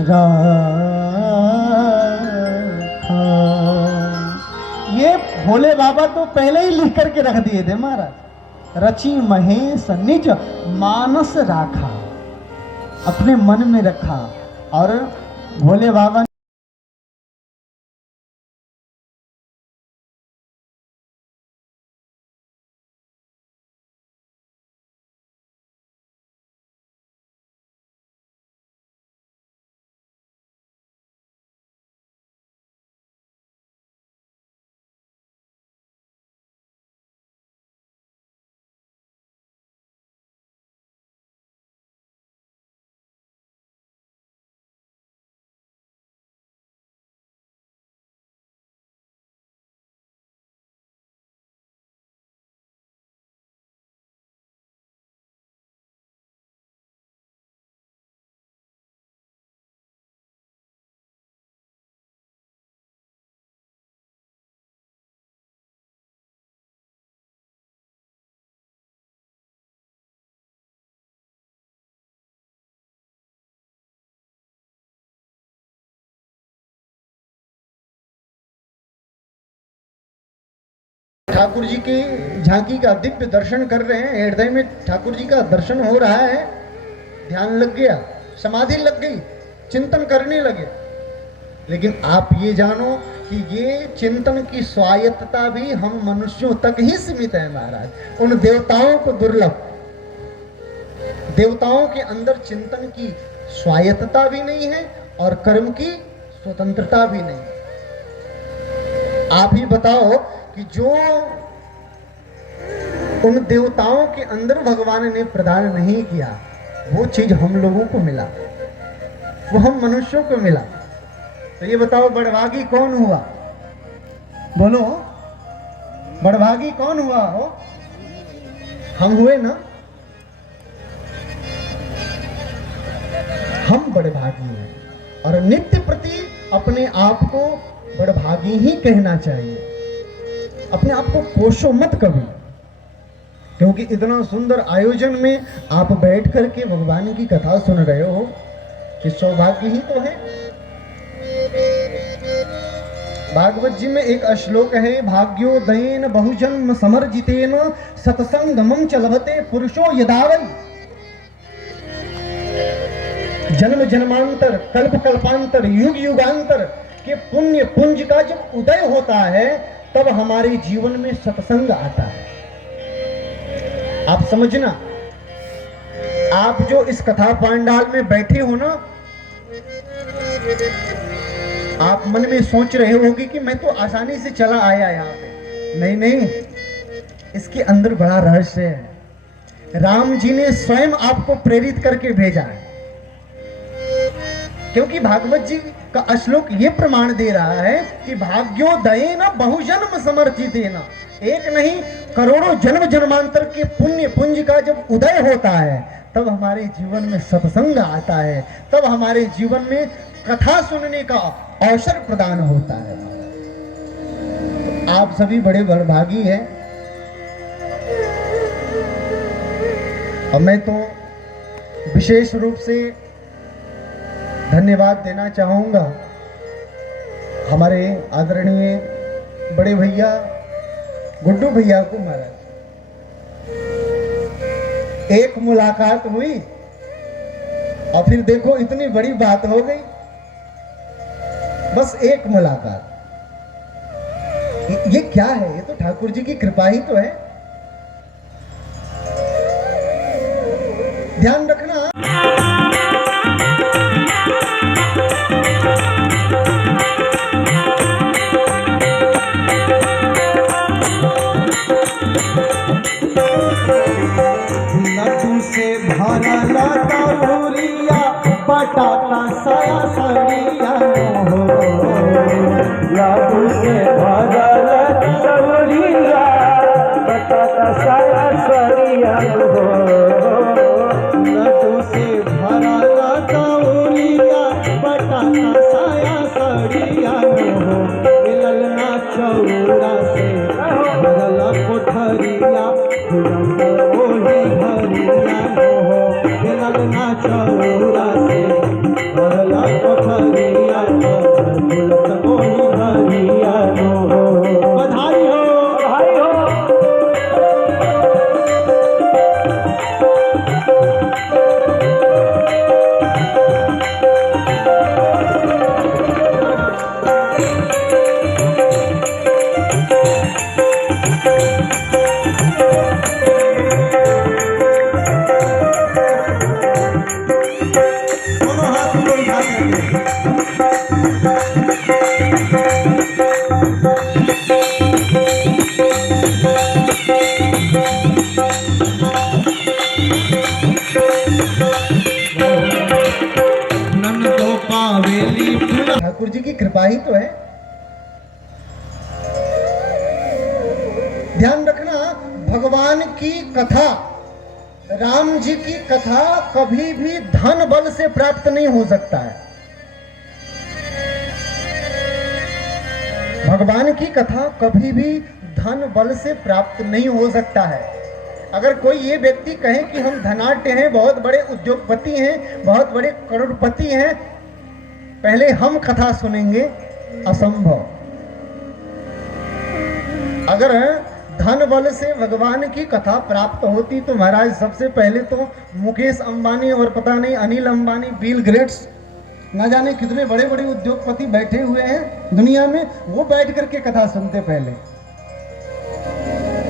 राखा। ये भोले बाबा तो पहले ही लिख करके रख दिए थे महाराज। रची महेश निज मानस राखा, अपने मन में रखा। और भोले बाबा ठाकुर जी की झांकी का दिव्य दर्शन कर रहे हैं। हृदय में ठाकुर जी का दर्शन हो रहा है, ध्यान लग गया, समाधि लग गई, चिंतन करने लगे। लेकिन आप ये जानो कि ये चिंतन की स्वायत्तता भी हम मनुष्यों तक ही सीमित है महाराज। उन देवताओं को दुर्लभ, देवताओं के अंदर चिंतन की स्वायत्तता भी नहीं है और कर्म की स्वतंत्रता भी नहीं। आप ही बताओ कि जो उन देवताओं के अंदर भगवान ने प्रदान नहीं किया, वो चीज हम लोगों को मिला, वो हम मनुष्यों को मिला। तो ये बताओ बड़भागी कौन हुआ? बोलो, बड़भागी कौन हुआ हो? हम हुए ना। हम बड़भागी हैं और नित्य प्रति अपने आप को बड़भागी ही कहना चाहिए। अपने आप को कोसो मत कभी, क्योंकि इतना सुंदर आयोजन में आप बैठ करके भगवान की कथा सुन रहे हो, कि सौभाग्य ही तो है। भागवत जी में एक श्लोक है, भाग्योदयेन बहुजन्म समर्जितेन सत्संगमं च लभते पुरुषो यदा वै। जन्म जन्मांतर, कल्प कल्पांतर, युग युगांतर के पुण्य पुंज का जब उदय होता है, तब हमारे जीवन में सत्संग आता है। आप समझना, आप जो इस कथा पांडाल में बैठे हो ना, आप मन में सोच रहे होगे कि मैं तो आसानी से चला आया यहाँ पे। नहीं नहीं, इसके अंदर बड़ा रहस्य है। राम जी ने स्वयं आपको प्रेरित करके भेजा है, क्योंकि भागवत जी का श्लोक ये प्रमाण दे रहा है कि भाग्योदयेन बहुजन्म समर्जितेन, एक नहीं करोड़ों जन्म जन्मांतर के पुण्य पुंज का जब उदय होता है, तब हमारे जीवन में सत्संग आता है, तब हमारे जीवन में कथा सुनने का अवसर प्रदान होता है। आप सभी बड़े बड़भागी हैं। और मैं तो विशेष रूप से धन्यवाद देना चाहूंगा हमारे आदरणीय बड़े भैया गुड्डू भैया को। महाराज, एक मुलाकात हुई और फिर देखो इतनी बड़ी बात हो गई। बस एक मुलाकात, ये क्या है? ये तो ठाकुर जी की कृपा ही तो है। ध्यान रखना, बटाटा साया सरिया हो, लाडू से भरल कटोरिया, बटाटा साया सरिया हो। लाडू से भरल कटोरिया, बटाटा साया सरिया हो। ललना चौरा से भरल कोठरिया, ओही भरिया हो। ललना चौरा से भरल ठाकुर जी की कृपा ही तो है। ध्यान रखना, भगवान की कथा, राम जी की कथा कभी भी धन बल से प्राप्त नहीं हो सकता है। भगवान की कथा कभी भी धन बल से प्राप्त नहीं हो सकता है। अगर कोई ये व्यक्ति कहे कि हम धनाढ्य हैं, बहुत बड़े उद्योगपति हैं, बहुत बड़े करोड़पति हैं, पहले हम कथा सुनेंगे, असंभव। अगर धन बल से भगवान की कथा प्राप्त होती तो महाराज सबसे पहले तो मुकेश अंबानी और पता नहीं अनिल अंबानी, बिल गेट्स, न जाने कितने बड़े बड़े उद्योगपति बैठे हुए हैं दुनिया में, वो बैठ करके कथा सुनते पहले।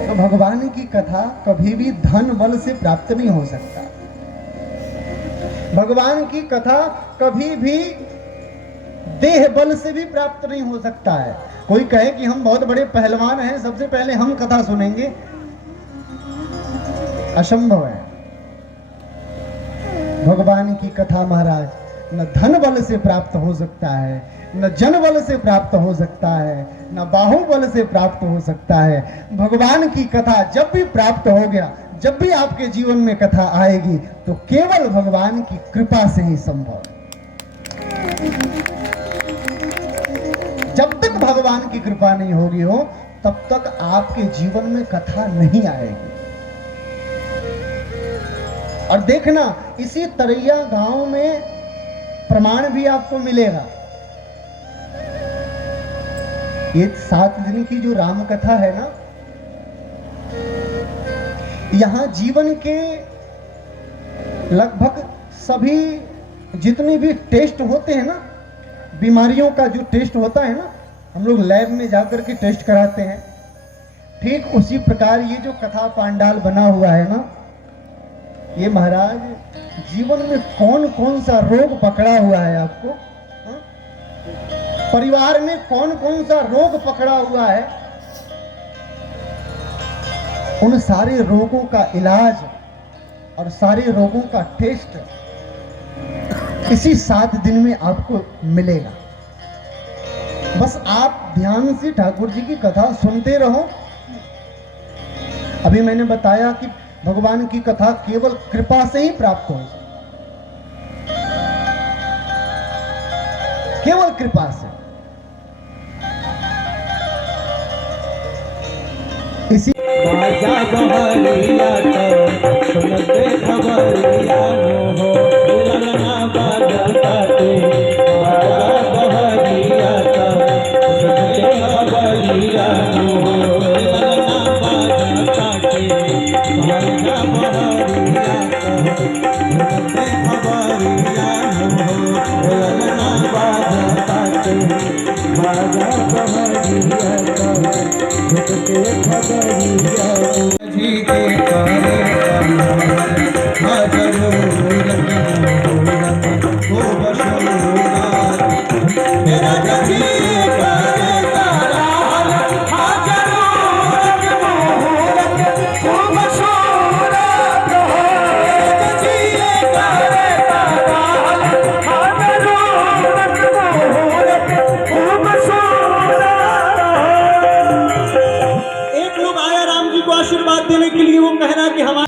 तो भगवान की कथा कभी भी धन बल से प्राप्त नहीं हो सकता। भगवान की कथा कभी भी देह बल से भी प्राप्त नहीं हो सकता है। कोई कहे कि हम बहुत बड़े पहलवान हैं, सबसे पहले हम कथा सुनेंगे, असंभव है। भगवान की कथा महाराज न धन बल से प्राप्त हो सकता है, न जन बल से प्राप्त हो सकता है, न बाहुबल से प्राप्त हो सकता है। भगवान की कथा जब भी प्राप्त हो गया, जब भी आपके जीवन में कथा आएगी, तो केवल भगवान की कृपा से ही संभव है। जब तक भगवान की कृपा नहीं होगी हो, तब तक आपके जीवन में कथा नहीं आएगी। और देखना, इसी तरैया गांव में प्रमाण भी आपको मिलेगा। ये 7 दिन की जो राम कथा है ना, यहां जीवन के लगभग सभी जितने भी टेस्ट होते हैं ना, बीमारियों का जो टेस्ट होता है ना, हम लोग लैब में जाकर के टेस्ट कराते हैं, ठीक उसी प्रकार ये जो कथा पांडाल बना हुआ है ना, ये महाराज जीवन में कौन कौन सा रोग पकड़ा हुआ है आपको, हा? परिवार में कौन कौन सा रोग पकड़ा हुआ है, उन सारे रोगों का इलाज और सारे रोगों का टेस्ट इसी 7 दिन में आपको मिलेगा। बस आप ध्यान से ठाकुर जी की कथा सुनते रहो। अभी मैंने बताया कि भगवान की कथा केवल कृपा से ही प्राप्त हो, केवल कृपा से। इसी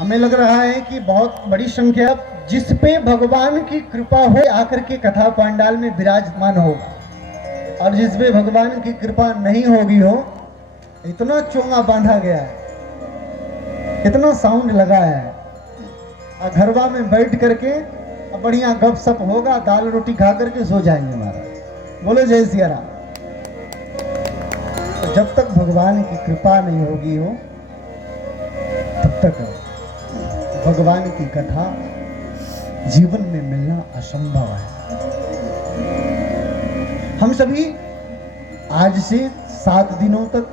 हमें लग रहा है कि बहुत बड़ी संख्या जिस पे भगवान की कृपा हो आकर के कथा पांडाल में विराजमान होगा, और जिस पे भगवान की कृपा नहीं होगी हो, इतना चोंगा बांधा गया है, इतना साउंड लगाया है, और घरवा में बैठ करके बढ़िया गपशप होगा, दाल रोटी खा करके सो जाएंगे महाराज। बोलो जय सिया राम। तो जब तक भगवान की कृपा नहीं होगी हो, तब तक भगवान की कथा जीवन में मिलना असंभव है। हम सभी आज से 7 दिनों तक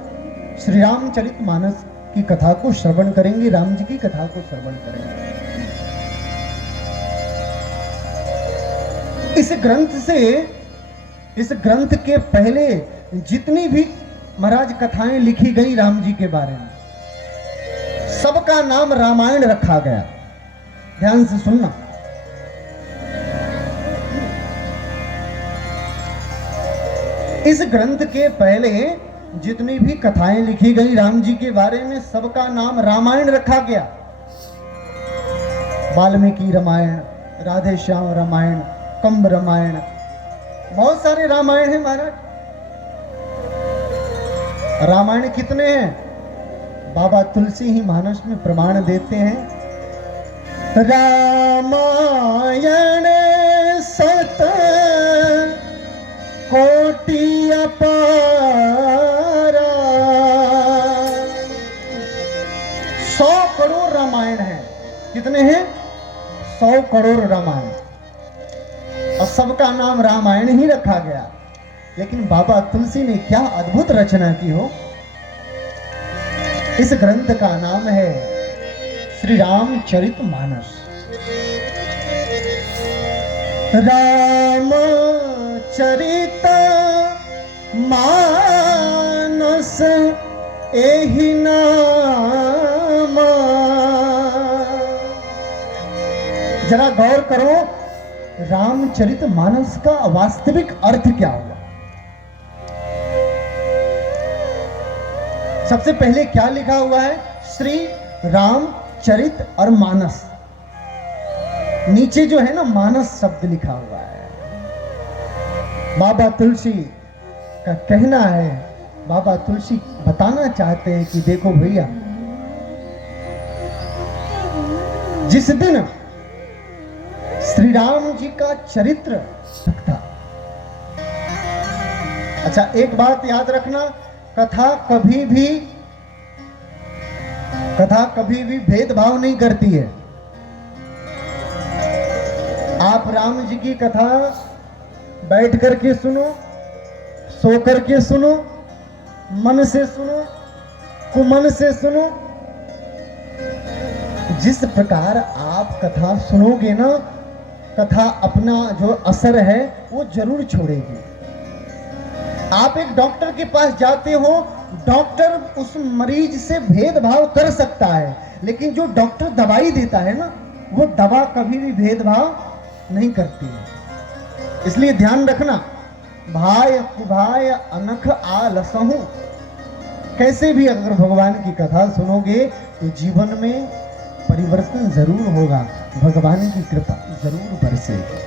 श्री रामचरितमानस की कथा को श्रवण करेंगे, राम जी की कथा को श्रवण करेंगे। इस ग्रंथ से, इस ग्रंथ के पहले जितनी भी महाराज कथाएं लिखी गई राम जी के बारे में, सबका नाम रामायण रखा गया। ध्यान से सुनना। इस ग्रंथ के पहले जितनी भी कथाएं लिखी गई राम जी के बारे में, सबका नाम रामायण रखा गया। वाल्मीकि रामायण, राधे श्याम रामायण, कंब रामायण, बहुत सारे रामायण हैं महाराज। रामायण कितने हैं? बाबा तुलसी ही मानस में प्रमाण देते हैं, रामायण सत कोटि अपारा। 100 करोड़ रामायण हैं। कितने हैं? 100 करोड़ रामायण, और सबका नाम रामायण ही रखा गया। लेकिन बाबा तुलसी ने क्या अद्भुत रचना की हो। इस ग्रंथ का नाम है श्री रामचरितमानस। रामचरित मानस एहि नाम। जरा गौर करो, रामचरितमानस का वास्तविक अर्थ क्या हुआ? सबसे पहले क्या लिखा हुआ है? श्री रामचरित और मानस। नीचे जो है ना, मानस शब्द लिखा हुआ है। बाबा तुलसी का कहना है, बाबा तुलसी बताना चाहते हैं कि देखो भैया, जिस दिन श्री राम जी का चरित्र था। अच्छा, एक बात याद रखना, कथा कभी भी भेदभाव नहीं करती है। आप राम जी की कथा बैठ करके सुनो, सो करके सुनो, मन से सुनो, कुमन से सुनो, जिस प्रकार आप कथा सुनोगे ना, कथा अपना जो असर है वो जरूर छोड़ेगी। आप एक डॉक्टर के पास जाते हो, डॉक्टर उस मरीज से भेदभाव कर सकता है, लेकिन जो डॉक्टर दवाई देता है ना, वो दवा कभी भी भेदभाव नहीं करती है। इसलिए ध्यान रखना, भाय कुभाय अनख आलसहु। कैसे भी अगर भगवान की कथा सुनोगे तो जीवन में परिवर्तन जरूर होगा, भगवान की कृपा जरूर बरसेगी।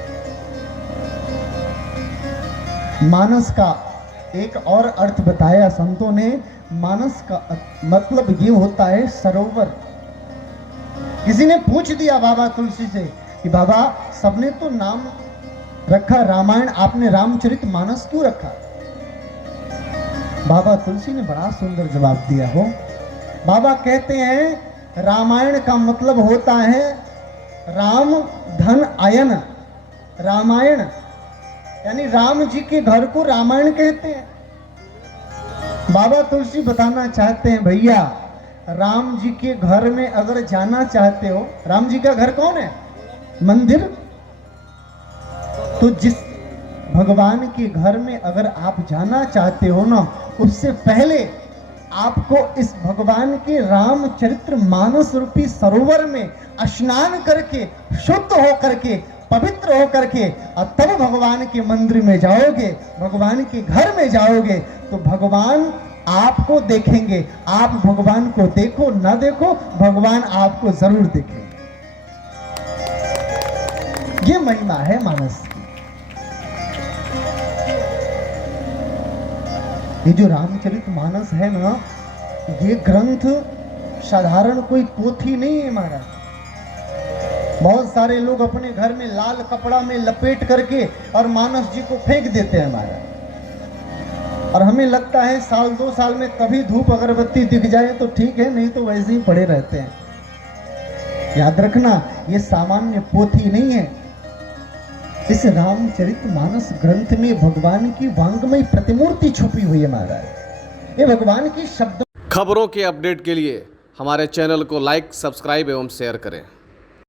मानस का एक और अर्थ बताया संतों ने। मानस का मतलब ये होता है सरोवर। किसी ने पूछ दिया बाबा तुलसी से कि बाबा, सबने तो नाम रखा रामायण, आपने रामचरित मानस क्यों रखा? बाबा तुलसी ने बड़ा सुंदर जवाब दिया हो। बाबा कहते हैं, रामायण का मतलब होता है राम धन आयन। रामायण यानी राम जी के घर को रामायण कहते हैं। बाबा तुलसी बताना चाहते हैं, भैया राम जी के घर में अगर जाना चाहते हो, राम जी का घर कौन है? मंदिर। तो जिस भगवान के घर में अगर आप जाना चाहते हो ना, उससे पहले आपको इस भगवान के रामचरित्र मानस रूपी सरोवर में स्नान करके, शुद्ध होकर के, पवित्र होकर के, और तब भगवान के मंदिर में जाओगे, भगवान के घर में जाओगे, तो भगवान आपको देखेंगे। आप भगवान को देखो ना देखो, भगवान आपको जरूर देखेंगे। ये महिमा है मानस की। ये जो रामचरित मानस है ना, ये ग्रंथ साधारण कोई पोथी नहीं है महाराज। बहुत सारे लोग अपने घर में लाल कपड़ा में लपेट करके और मानस जी को फेंक देते हैं महाराज। और हमें लगता है साल 2 साल में कभी धूप अगरबत्ती दिख जाए तो ठीक है, नहीं तो वैसे ही पड़े रहते हैं। याद रखना, ये सामान्य पोथी नहीं है। इस रामचरित मानस ग्रंथ में भगवान की वांग्मय प्रतिमूर्ति छुपी हुई है महाराज। ये भगवान की शब्द। खबरों के अपडेट के लिए हमारे चैनल को लाइक, सब्सक्राइब एवं शेयर करें।